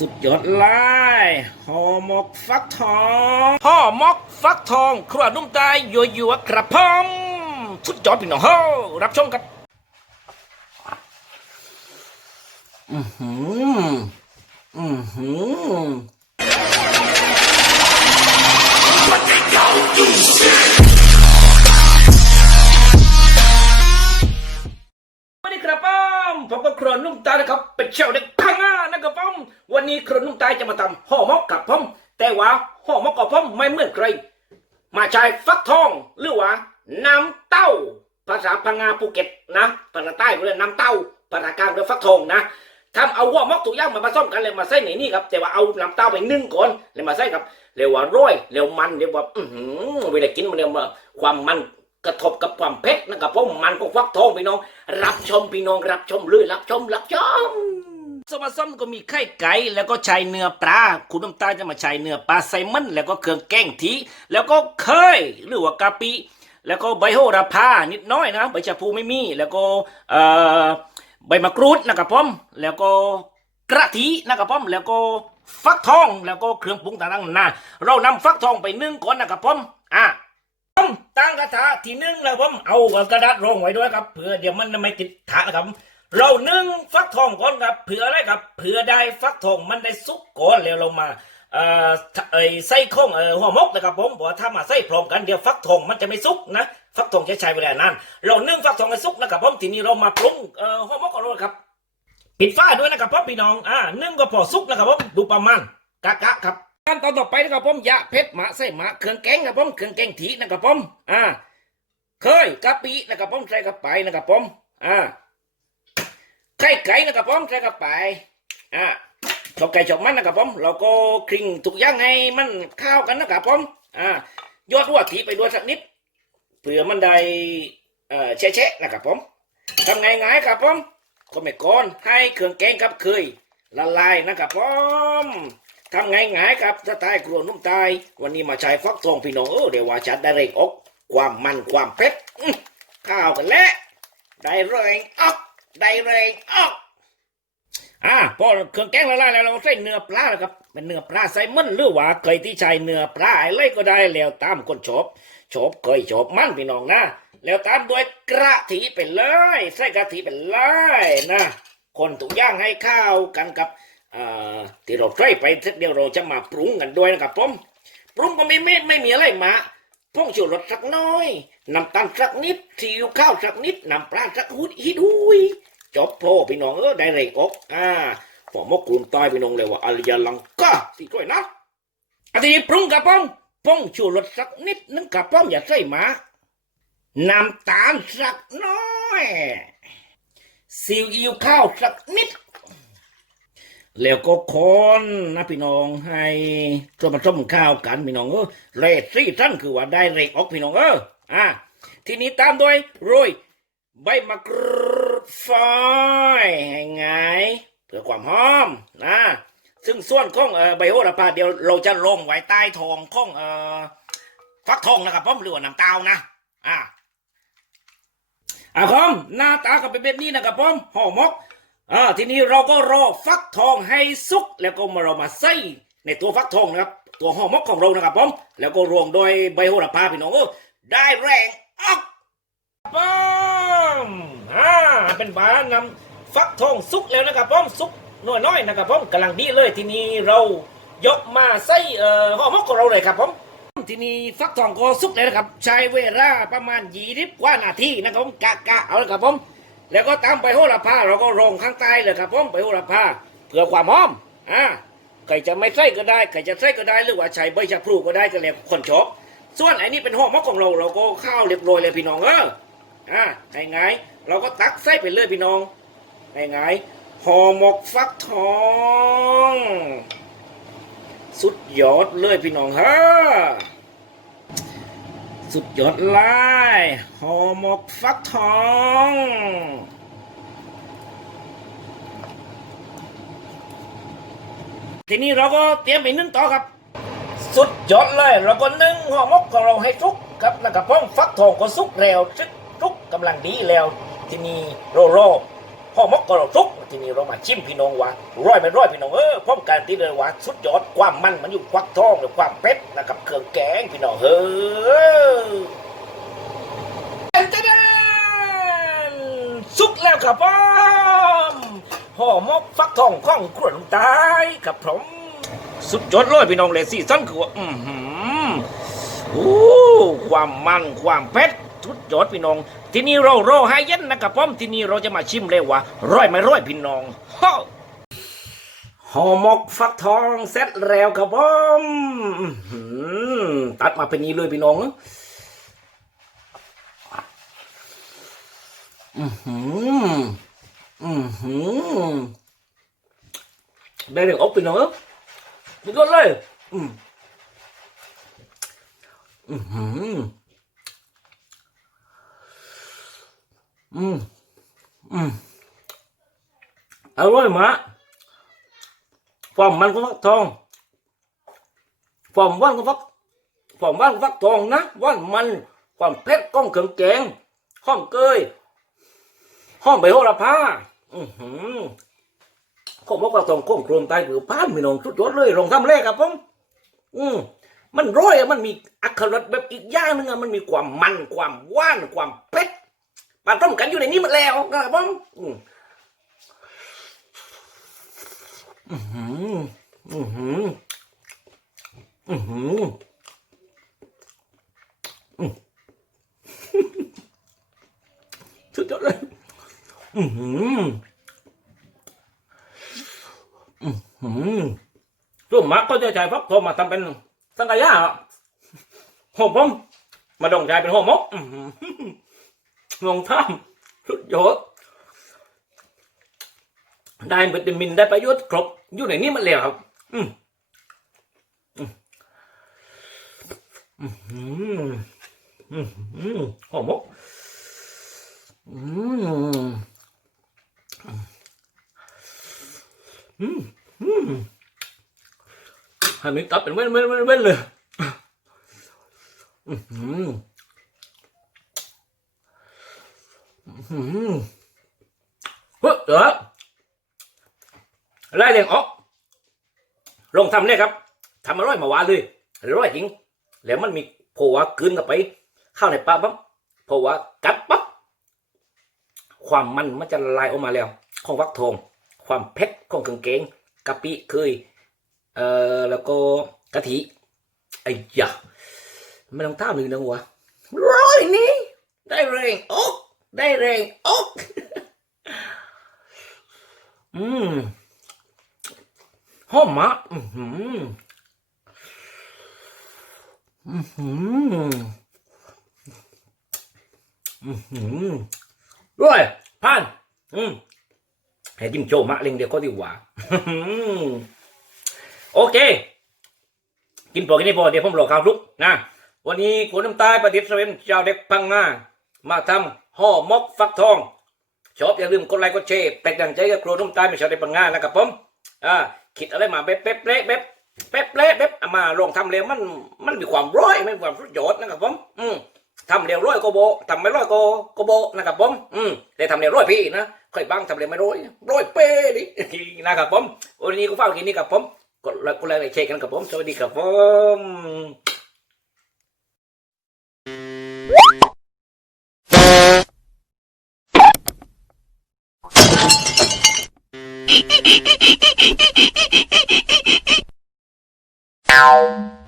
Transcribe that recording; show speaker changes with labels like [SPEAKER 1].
[SPEAKER 1] สุดยอดไล่ห่อหมกฟักทองห่อหมกฟักทอง ครัวนุ่มตายยัวยัวๆกระพอมสุดยอดพี่น้องเฮ้อรับชมครับอือหืออือหือ ใคร มาใช้ฟักทองหรือว่าน้ำเต้า ภาษาพังงาภูเก็ตนะภาษาใต้เรียกน้ำเต้าภาษากลางเรียกฟักทองนะทำเอาหัวมอกถูกย่างมาผสมกันเลยมาใส่ในนี่ครับแต่ว่าเอาน้ำเต้าไปนึ่งก่อนเลยมาใส่ครับเรียกว่าร้อยเรียกมันเรียกว่าอื้อหือเวลากินมันเรียกว่าความมันกระทบกับความเผ็ดนะครับเพราะมันก็ฟักทองพี่น้อง รับชมพี่น้องรับชมเลยรับชมรับชม สวัสดีก็มีไข่ไก่แล้วก็ใช้เนื้อปลาคุณน้ำตาจะมาใช้เนื้อปลาไซมอนแล้วก็เครื่องแกงทีแล้วก็เคยหรือว่ากะปิแล้วก็ใบโหระพานิดน้อยนะใบชะพูไม่มี แล้วก็ใบมะกรูดนะครับผมแล้วก็กระทินะครับผมแล้วก็ฟักทองแล้วก็เครื่องปรุงต่างๆนะเรานำฟักทองไปนึ่งก่อนนะครับผมอะผมตั้งกระทะที่นึ่งแล้วผมเอากระดาษรองไว้ด้วยครับเผื่อเดี๋ยวมันไม่ติดถานะครับ เรานึ่งฟักทองก่อนครับเผื่ออะไรครับเผื่อได้ฟักทองมันได้สุกก่อนแล้วเรามาเอ่อไอ้ไส้ข้องเอ่อหัวมกนะครับผมบอกว่าถ้ามาใส่พร้อมกันเดี๋ยวฟักทองมันจะไม่สุกนะฟักทองจะใช้เวลานานเรานึ่งฟักทองให้สุกนะครับผมทีนี้เรามาปรุงเอ่อหัวมกของเราครับปิดฝ้าด้วยนะครับพ่อพี่น้องอ่านึ่งก็พอสุกนะครับผมดูประมาณกะกะครับขั้นตอนต่อไปนะครับผมยาเพชรหมาใส่หมาเครื่องแกงนะครับผมเครื่องแกงถีนะครับผมอ่าเคยกะปินะครับผมใส่กระไปนะครับผมอ่า ไข่ไก่นะครับผมใส่กระไปอ่าชอบไก่ชอบมันนะครับผมเราก็คลิงทุกอย่างให้มันเข้ากันนะครับผมอ่ายอดหัวขีไปด้วยสักนิดเผื่อมันได้เอ่อแช่ๆนะครับผมทำไงไงายครับผมก็ไม่ก่อนให้เครื่องแกงครับเคยละลายนะครับผมทำไงไงายครับสไตล์ครัวนุ่มตาย วันนี้มาใช้ฟักทองพี่น้องเออเดี๋ยวว่าจัดได้เร่งอก ความมันความเผ็ดข้าวกันแล้วได้แรงออก ได้แรงออกอ่าพอเครื่องแกงละลายแล้วเราใส่เนื้อปลาแล้วครับเป็นเนื้อปลาไซมอนหรือว่าเคยที่ใช้เนื้อปลาอะไรก็ได้แล้วตามคนชอบชอบเคยชอบมั่นพี่น้องนะแล้วตามด้วยกระถิไปเลยใส่กระถิไปเลยนะคนทุกย่างให้ข้าวกันกับเอ่อที่เราใส่ไปเดียวเราจะมาปรุงกันด้วยนะครับผมปรุงก็ไม่ไม่ไม่มีอะไรมา ผงชูรสสักน้อย น้ำตาลสักนิดซีอิ๊วข้าวสักนิด น้ำปลาสักหุดฮิดุยจบโพพี่น้องเออได้เลยอกอ่าผมมกกลุ่มตายพี่น้องเลยว่าอริยลังกาสิด้วยนะอันนี้ปรุงกับป้องผงชูรสสักนิดนึงกับป้อมอย่าใส่หมาน้ำตาลสักน้อยซีอิ๊วข้าวสักนิด แล้วก็คนนะพี่น้องให้ส่วนผสมข้าวกันพี่น้องเออเรซี่ท่านคือว่าได้เรกออกพี่น้องเอออะทีนี้ตามด้วยโรยใบมะกรูดฝอยไงเพื่อความหอมนะซึ่งส่วนของเอ่อใบโหระพาเดี๋ยวเราจะลงไว้ใต้ทองของเอ่อฟักทองนะครับผมหรือว่าน้ำเต้านะอะอะครับหน้าตาก็เป็นแบบนี้นะครับผมห่อหมก อ่าทีนี้เราก็รอฟักทองให้สุกแล้วก็มาเรามาใส่ในตัวฟักทองนะครับ ตัวห่อมกของเรานะครับผมแล้วก็รวงโดยใบโหระพาพี่น้องได้แรงออกป้อมอ่าเป็นบานนำฟักทองสุกแล้วนะครับผมสุกน้อยๆนะครับผมกำลังดีเลยทีนี้เรายกมาใส่เอ่อห่อมกของเราเลยครับผมทีนี้ฟักทองก็สุกแล้วนะครับ ใช้เวลาประมาณยี่สิบกว่านาทีนะครับผมกะกะเอาลยครับผม แล้วก็ตามใบโหระพาเราก็รองข้างใต้เลยครับผมใบโหระพาเพื่อความหอมอ่าใครจะไม่ใส่ก็ได้ใครจะใส่ก็ได้หรือว่าใช้ใบชะพลูก็ได้ก็แล้วคนชอบส่วนไอ้นี่เป็นห่อมกของเราเราก็ข้าวเรียบร้อยเลยพี่น้องเอออ่าไงไงเราก็ตักใส่ไปเลยพี่น้องไงไงห่อหมกฟักทอง สุดยอดเลยพี่น้องเฮ้อสุดยอดไล่ห่อ หมกฟักทอง ทีนี้เราก็เตรียมไปนึ่งต่อครับ สุดยอดเลยเราก็นึ่งห่อหมกของเราให้สุกครับแล้วก็พ้องฟักทองก็สุกแล้วสุกสุกกำลังดีแล้ว ทีนี้โรโรห่อมกกระทุกทีนี้เรามาชิมพี่น้องว่าร้อยไม่ร้อยพี่น้องเออพร้อมกันที่เลยว่าสุดยอดความมันมันอยู่ควักทองหรือความเผ็ดนะครับเครื่องแกงพี่น้องเฮ้อเจน สุกแล้วครับพ่อมห่อมกฟักทองข้องครวนตายครับผมสุดยอดเลยพี่น้องเลยสิสั้นคือว่าอือหือโอ้ความมันความเผ็ดสุดยอดพี่น้อง ที่นี่เรารอให้เย็นนะครับผมที่นี่เราจะมาชิมเลยว่าร้อยไม่ร้อยพี่น้องฮ่ห่อหมกฟักทองเสร็จแล้วครับผมอื้อหือตัดมาเป็นนี้เลยพี่น้อง อือหืออือหือได้เรื่องอกพี่น้องสุดยอดเลย อืมอืมอืมอืมอร่อยมากความมันก็ฟักทองความว่านก็ฟักความว่านก็ฟักทองนะว่านมันความเผ็ดก้องเครื่องแกงห้อมเกย ห้อมใบโหระพาอือหือข้อมกฟักทองข้อมโครมตายหรือพ้านมีน้องสุดยอดเลยลองทำแรกครับผมอืมมันร้อยอะมันมีอัครรสแบบอีกอย่างหนึงอะมันมีความมันความหว่านความเผ็ดมาต้มกันอยู่ในนี้หมดแล้วครับผมอืมอือหืออื้อหืออือหืออื้อสุดยอดเลย อือหืออือหือส่วนมากก็จะใช้ฟักทองมาทำเป็นสังกะยาหอมผมมาดองใจเป็นหอมมกงงท่ามสุดยอดได้วิตามินได้ประโยชน์ครบ อยู่ในนี้มันแล้วครับ อืมอืมอืมหอมมกอืมอืมอืมให้มันตัดเป็นเว้นเว้นเว้นเว้นเลยอื้อหืออื้อหือเฮ้ยเดี๋ยวไล่เลียงออกลองทำเนี่ยครับทำอร่อยมาหวานเลยอร่อยจริง แล้วมันมีโผล่กลืนกับไปเข้าในปลาปั๊บโผล่กัดปั๊บความมันมันจะละลายออกมาแล้ว ของฟักทอง ความเผ็ดของเครื่องแกงกะปิเคยเอ่อแล้วก็กะทิไอ้ยะไม่ต้องท่ามเลยนะวะร้อยนี้ได้แรงอกได้แรงอกอืมหอมมากอือหืออือหืออือหือด้วยผ่านอืม ให้กินโจมะเล็งเดียวก็ดีกว่าโอเค กินพอกินได้พอเดี๋ยวผมรอข้าวลุกนะ วันนี้คุณน้ำตาลประดิษฐ์เสวนเจ้าเด็กพังงามาทำห่อมกฟักทอง ชอบอย่าลืมกดไลค์กดแชร์เป็นกำลังใจกับครูน้ำตาลเป็นชาวเด็กพังงานะครับผมอ่าคิดอะไรมาเป๊ะเป๊ะเป๊ะเป๊ะเป๊ะเป๊ะเป๊ะเอามาลองทำเร็วมันมันมีความร้อยมันมีความสุดยอดนะครับผมอืมทำเร็วร้อยก็โบทำไม่ร้อยก็ก็โบนะครับผมอืมแต่ทำเร็วร้อยพี่นะ ค่อยบ้างทำเร็วไม่ร้อยร้อยเป๊ะดินะครับผมวันนี้ก็เฝ้ากินนี่กับผมกดไลค์กดไลค์แชร์กันกับผม สวัสดีครับผม
[SPEAKER 2] Ow.